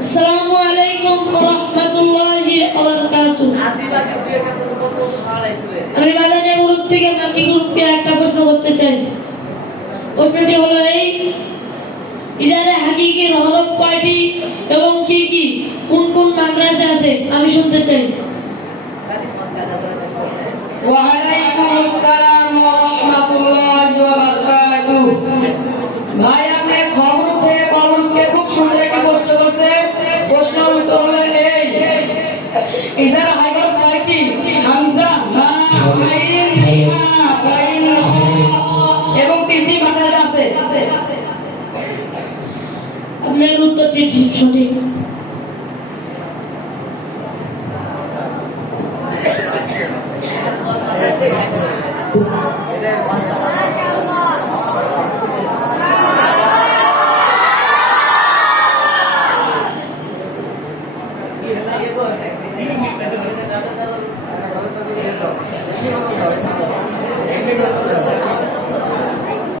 আসসালামু আলাইকুম ওয়া রাহমাতুল্লাহি ওয়া বারাকাতুহু। আমি মাদানী গ্রুপ থেকে মাকি গ্রুপকে একটা প্রশ্ন করতে চাই। প্রশ্নটি হলো এই, ইজারে হাকিকির হরফ কয়টি এবং কি কি, কোন কোন মাদ্রাসা আছে, আমি শুনতে চাই। ওয়া আলাইকুম আসসালাম ওয়া রাহমাতুল্লাহি ওয়া বারাকাতুহু। ভাই আপনি খবর থেকে খবরকে খুব সুন্দর একটি প্রশ্ন করছে। প্রশ্নের উত্তর হলো এই, ইজারা হাইগর সাইটি হামজা হা আইন হা আইন এবং তিনটি মাদ্রাসা আছে। আপনার উত্তরটি ঠিক সঠিক। Ini